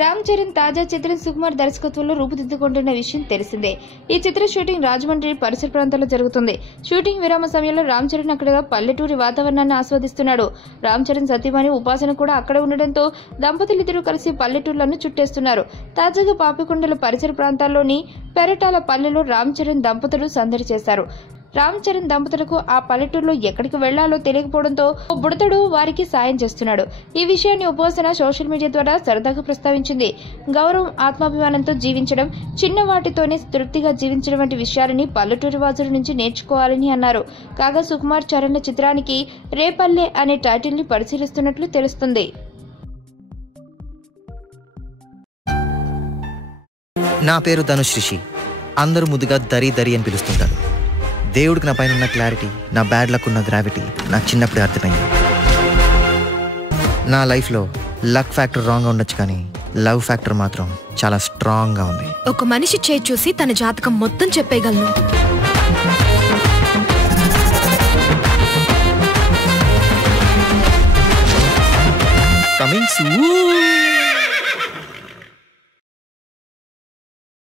రామ్ చరణ్ తాజా చిత్రం సుకుమార్ దర్శకత్వంలో రూపుదిద్దుకుంటున్న విషయం తెలిసిందే. ఈ చిత్ర షూటింగ్ రాజమండ్రి పరిసర ప్రాంతాల్లో జరుగుతుంది. షూటింగ్ విరామ సమయంలో రామ్ చరణ్ అక్కడ పల్లెటూరి వాతావరణాన్ని ఆస్వాదిస్తున్నాడు. రామ్ చరణ్ సతీమణి ఉపాసన కూడా అక్కడే ఉండడంతో దంపతులిద్దరూ కలిసి పల్లెటూర్లను చుట్టేస్తున్నారు. తాజాగా పాపికొండల పరిసర ప్రాంతాల్లోని పెరటాల పల్లెలో రామ్ చరణ్ దంపతులు సందడి చేశారు. రామ్ చరణ్ దంపతులకు ఆ పల్లెటూరులో ఎక్కడికి వెళ్లాలో తెలియకపోవడంతో బుడతడు వారికి సాయం చేస్తున్నాడు. ఈ విషయాన్ని ఉపాసన సోషల్ మీడియా ద్వారా సరదాగా ప్రస్తావించింది. గౌరవం, ఆత్మాభిమానంతో జీవించడం, చిన్న వాటితోనే తృప్తిగా జీవించడం వంటి విషయాలని పల్లెటూరి వాసుల నుంచి నేర్చుకోవాలని అన్నారు. కాగా సుకుమార్ చరణ్ల చిత్రానికి రేపల్లె అనే టైటిల్ ని పరిశీలిస్తున్నట్లు తెలుస్తుంది. నా పేరు ధనుష్ రిషి. అందరూ ముద్దుగా దరి దరి అని పిలుస్తుంటారు. దేవుడికి నా పైన ఉన్న క్లారిటీ, నా బ్యాడ్ లక్ ఉన్న గ్రావిటీ నాకు చిన్నప్పుడే అర్థమైంది. నా లైఫ్లో లక్ ఫ్యాక్టర్ రాంగ్గా ఉండొచ్చు, కానీ లవ్ ఫ్యాక్టర్ మాత్రం చాలా స్ట్రాంగ్గా ఉంది. ఒక మనిషి చేయి చూసి తన జాతకం మొత్తం చెప్పేయగలను. Coming soon.